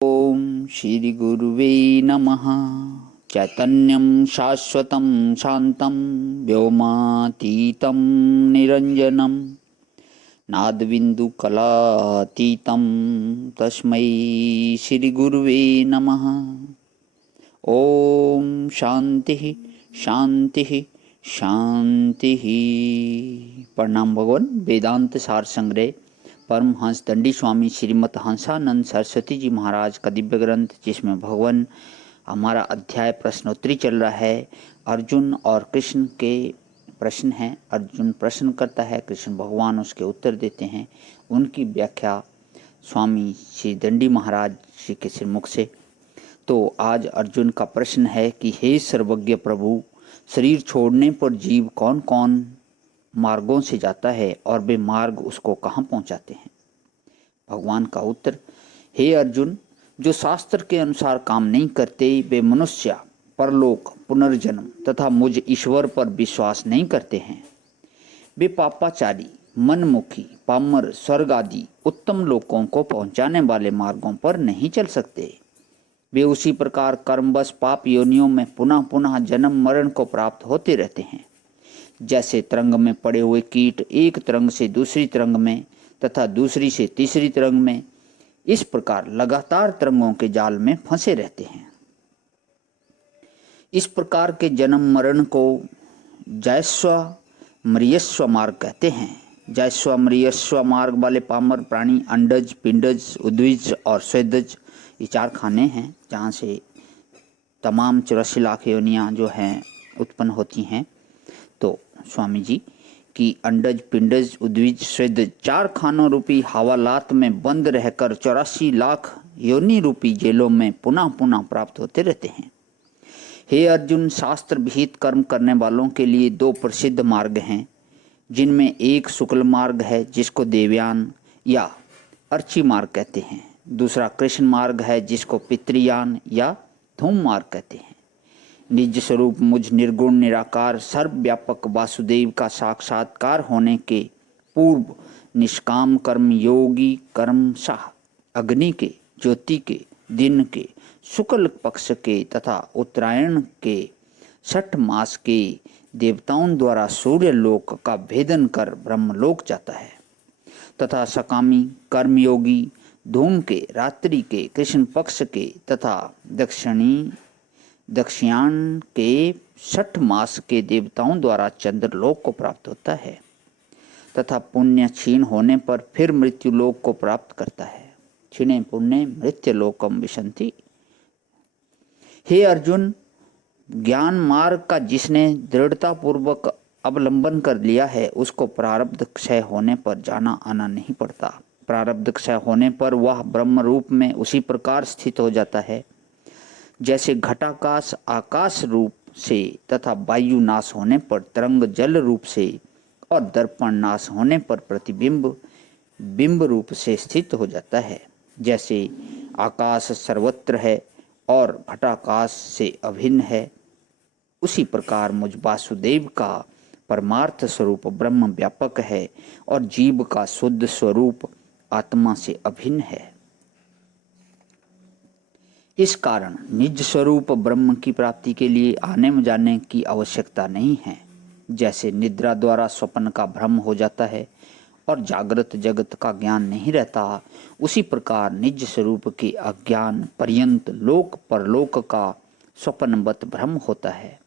ओम श्री गुरुवे नमः। चैतन्यं शाश्वतं शान्तं व्योमातीतं निरञ्जनं नादबिन्दुकलातीतं तस्मै श्री गुरुवे नमः। ओम शांति शांति शांति। प्रणाम भगवान। वेदांत सार संग्रह परमहंस दंडी स्वामी श्रीमद हंसानंद सरस्वती जी महाराज का दिव्य ग्रंथ, जिसमें भगवान हमारा अध्याय प्रश्नोत्तरी चल रहा है। अर्जुन और कृष्ण के प्रश्न हैं। अर्जुन प्रश्न करता है, कृष्ण भगवान उसके उत्तर देते हैं। उनकी व्याख्या स्वामी श्री दंडी महाराज जी के श्रीमुख से। तो आज अर्जुन का प्रश्न है कि हे सर्वज्ञ प्रभु, शरीर छोड़ने पर जीव कौन कौन मार्गों से जाता है और वे मार्ग उसको कहाँ पहुँचाते हैं। भगवान का उत्तर, हे अर्जुन, जो शास्त्र के अनुसार काम नहीं करते वे मनुष्य, परलोक, पुनर्जन्म तथा मुझ ईश्वर पर विश्वास नहीं करते हैं। वे पापाचारी, मनमुखी, पामर, स्वर्ग आदि उत्तम लोकों को पहुँचाने वाले मार्गों पर नहीं चल सकते। वे उसी प्रकार कर्मवश पाप योनियों में पुनः पुनः जन्म मरण को प्राप्त होते रहते हैं। जैसे तरंग में पड़े हुए कीट एक तरंग से दूसरी तरंग में तथा दूसरी से तीसरी तरंग में, इस प्रकार लगातार तरंगों के जाल में फंसे रहते हैं। इस प्रकार के जन्म मरण को जैस्व मृयस्व मार्ग कहते हैं। जैस्व मृयस्व मार्ग वाले पामर प्राणी अंडज, पिंडज, उद्विज और स्वेदज, ये चार खाने हैं जहाँ से तमाम 84 लाख योनियाँ जो हैं उत्पन्न होती हैं। तो स्वामी जी की अंडज, पिंडज, उद्विज, स्वेदज चार खानों रूपी हवालात में बंद रहकर 84 लाख योनि रूपी जेलों में पुनः पुनः प्राप्त होते रहते हैं। हे अर्जुन, शास्त्र विहित कर्म करने वालों के लिए दो प्रसिद्ध मार्ग हैं, जिनमें एक शुक्ल मार्ग है जिसको देवयान या अर्ची मार्ग कहते हैं। दूसरा कृष्ण मार्ग है जिसको पितृयान या धूम मार्ग कहते हैं। निज स्वरूप मुझ निर्गुण निराकार सर्वव्यापक वासुदेव का साक्षात्कार होने के पूर्व निष्काम कर्म योगी कर्मशाह अग्नि के, ज्योति के, दिन के, शुक्ल पक्ष के तथा उत्तरायण के 6 मास के देवताओं द्वारा सूर्य लोक का भेदन कर ब्रह्मलोक जाता है तथा सकामी कर्मयोगी धूम के, रात्रि के, कृष्ण पक्ष के तथा दक्षिणायन के 6 मास के देवताओं द्वारा चंद्रलोक को प्राप्त होता है तथा पुण्य क्षीण होने पर फिर मृत्युलोक को प्राप्त करता है। क्षीणे पुण्य मृत्युलोकम विशंति। हे अर्जुन, ज्ञान मार्ग का जिसने दृढ़तापूर्वक अवलंबन कर लिया है उसको प्रारब्ध क्षय होने पर जाना आना नहीं पड़ता। प्रारब्ध क्षय होने पर वह ब्रह्म रूप में उसी प्रकार स्थित हो जाता है जैसे घटाकाश आकाश रूप से तथा वायु नाश होने पर तरंग जल रूप से और दर्पण नाश होने पर प्रतिबिंब बिंब रूप से स्थित हो जाता है। जैसे आकाश सर्वत्र है और घटाकाश से अभिन्न है, उसी प्रकार मुझ वासुदेव का परमार्थ स्वरूप ब्रह्म व्यापक है और जीव का शुद्ध स्वरूप आत्मा से अभिन्न है। इस कारण निज स्वरूप ब्रह्म की प्राप्ति के लिए आने जाने की आवश्यकता नहीं है। जैसे निद्रा द्वारा स्वप्न का भ्रम हो जाता है और जागृत जगत का ज्ञान नहीं रहता, उसी प्रकार निज स्वरूप के अज्ञान पर्यंत लोक परलोक का स्वप्नवत भ्रम होता है।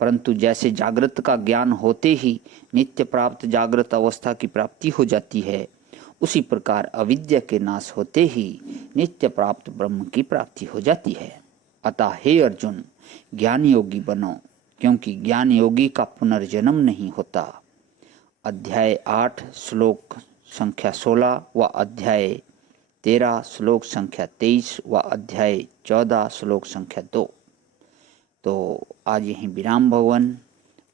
परंतु जैसे जागृत का ज्ञान होते ही नित्य प्राप्त जागृत अवस्था की प्राप्ति हो जाती है, उसी प्रकार अविद्या के नाश होते ही नित्य प्राप्त ब्रह्म की प्राप्ति हो जाती है। अतः हे अर्जुन, ज्ञान योगी बनो, क्योंकि ज्ञान योगी का पुनर्जन्म नहीं होता। अध्याय 8 श्लोक संख्या 16 व अध्याय 13 श्लोक संख्या 23 व अध्याय 14 श्लोक संख्या 2। तो आज यहीं विराम भगवान।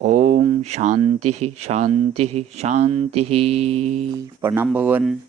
ओम शांति शांति शांति। प्रणाम भगवान।